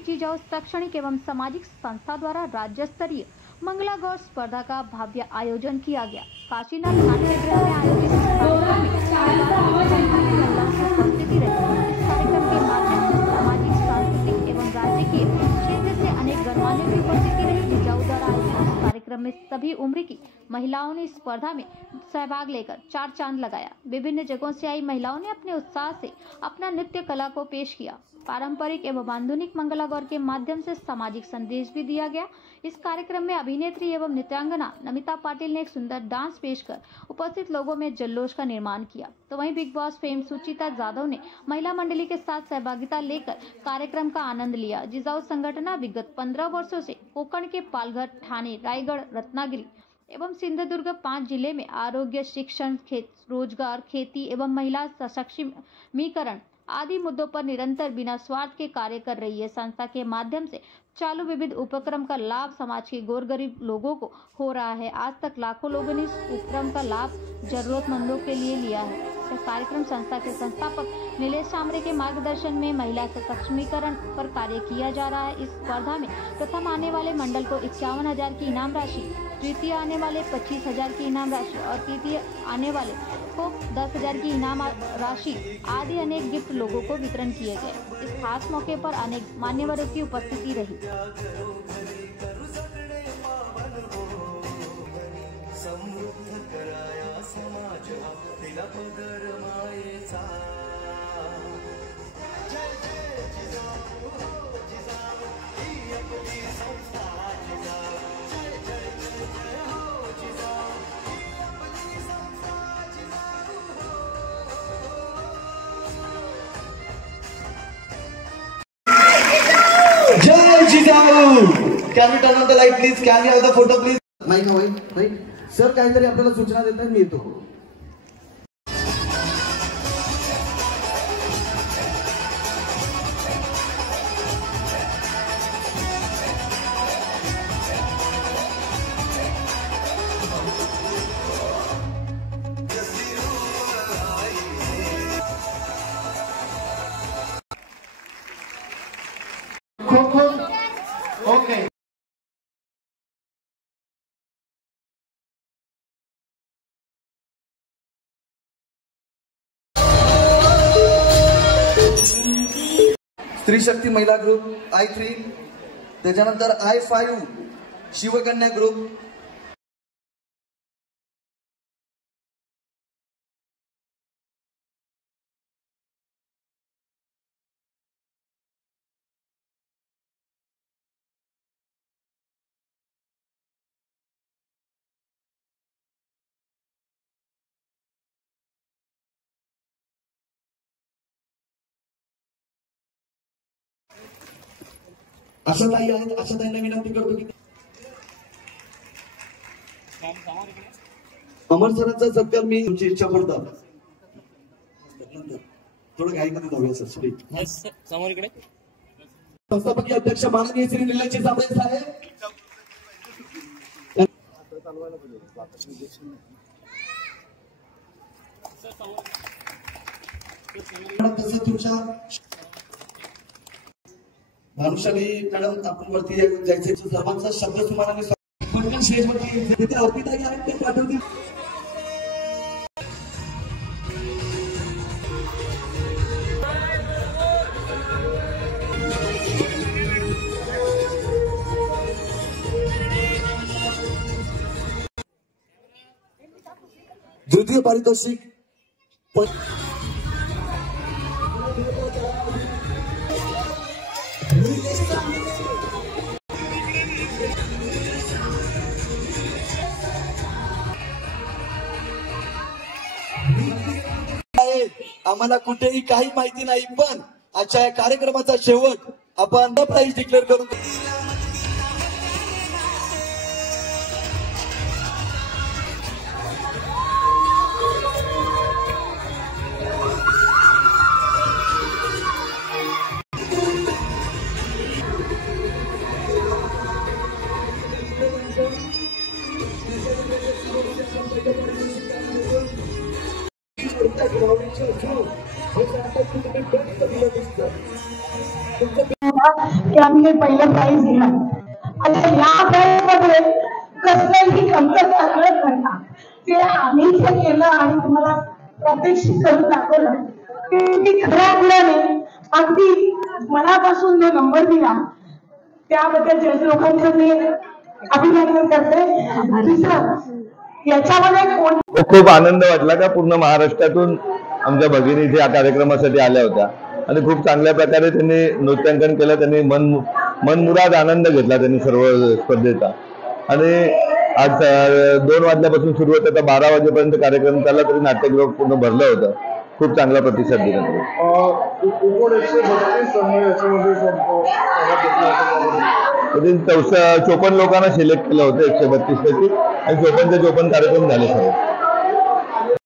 में जिजाऊ शैक्षणिक एवं सामाजिक संस्था द्वारा राज्य स्तरीय मंगला गौर स्पर्धा का भव्य आयोजन किया गया। काशीनाथ नाट्यगृह में आयोजित कार्यक्रम में महिलाओं की उपस्थिति रही। इस कार्यक्रम के माध्यम से सामाजिक, सांस्कृतिक एवं राजकीय क्षेत्र से अनेक गणमान्यों की उपस्थिति रही। जिजाऊ द्वारा आयोजित इस कार्यक्रम में सभी उम्र की महिलाओं ने स्पर्धा में सहभाग लेकर चार चांद लगाया। विभिन्न जगहों से आई महिलाओं ने अपने उत्साह से अपना नृत्य कला को पेश किया। पारंपरिक एवं आधुनिक मंगला गौर के माध्यम से सामाजिक संदेश भी दिया गया। इस कार्यक्रम में अभिनेत्री एवं नृत्यांगना नमिता पाटिल ने एक सुंदर डांस पेश कर उपस्थित लोगों में जल्लोष का निर्माण किया। तो वहीं big boss fame Suchita Jadhav ने महिला मंडली के साथ सहभागिता लेकर कार्यक्रम का आनंद लिया। जिजाऊ संगठन विगत 15 वर्षों से कोकण के पालघर, ठाणे, रायगढ़, रत्नागिरी एवं सिंधुदुर्ग 5 जिले में आरोग्य, शिक्षण, रोजगार, खेती एवं महिला सशक्तिकरण आदि मुद्दों पर निरंतर बिना स्वार्थ के कार्य कर रही है। संस्था के माध्यम से चालू विविध उपक्रम का लाभ समाज के गौर गरीब लोगों को हो रहा है। आज तक लाखों लोगों ने इस उपक्रम का लाभ जरूरतमंदों के लिए लिया है। कार्यक्रम संस्था के संस्थापक नीलेश सामरे के मार्गदर्शन में महिला सशक्तिकरण पर कार्य किया जा रहा है। इस स्पर्धा में प्रथम आने वाले मंडल को 51,000 की इनाम राशि, द्वितीय आने वाले 25,000 की इनाम राशि और तृतीय आने वाले को 10,000 की इनाम राशि आदि अनेक गिफ्ट लोगों को वितरण किए गए। इस खास मौके पर अनेक मान्यवरों की उपस्थिति रही। जय Jijau! Can you turn on the light, please? Can you have the photo, please? Mike हवंय, राईट सर. काहीतरी आपल्याला सूचना देतात, मी येतो. Okay. स्त्री शक्ती महिला ग्रुप I3, त्याच्यानंतर I5 शिवकन्या ग्रुप, आशाताई आहेत. आशाताईंना विनंती करतो की अमर सरांचा सत्कार मी तुमची इच्छा पडतात. थोडं काही मध्ये जाऊया सर. समोर इकडे संस्थापकीय अध्यक्ष माननीय श्री निलेश सामरे साहेब. तसं तुमच्या भानुशाली मॅडम आपण वरती जायचे. सर्वांचा शब्द सुमाराने पटकन स्टेजवरती तिथे अर्पिताई आहेत ते पाठवतील. द्वितीय पारितोषिक आम्हाला कुठेही काही माहिती नाही, पण आजच्या या कार्यक्रमाचा शेवट आपण प्राइज डिक्लेअर करून की आम्ही हे पहिलं प्राईज दिलं. आता या प्राईजमध्ये कसल्याही कमतरता कळत नाही. ते आम्ही जे केलं आणि तुम्हाला प्रात्यक्षिक करून दाखवलं ते खऱ्या अर्थाने अगदी मनापासून जो नंबर दिला त्याबद्दल जज लोकांचं मी अभिनंदन करते. दुसरं याच्यामध्ये कोण खूप आनंद वाटला का पूर्ण महाराष्ट्रातून आमच्या भगिनी इथे या कार्यक्रमासाठी आल्या होत्या आणि खूप चांगल्या प्रकारे त्यांनी नृत्यांकन केलं. त्यांनी मनमुराद आनंद घेतला त्यांनी सर्व स्पर्धेचा. आणि आज 2 वाजल्यापासून सुरू होतं तर 12 वाजेपर्यंत कार्यक्रम चालला तरी नाट्यगृह पूर्ण भरलं होतं. खूप चांगला प्रतिसाद दिला. 54 लोकांना सिलेक्ट केलं होतं 132 पैकी आणि 54 कार्यक्रम झाले सर्व.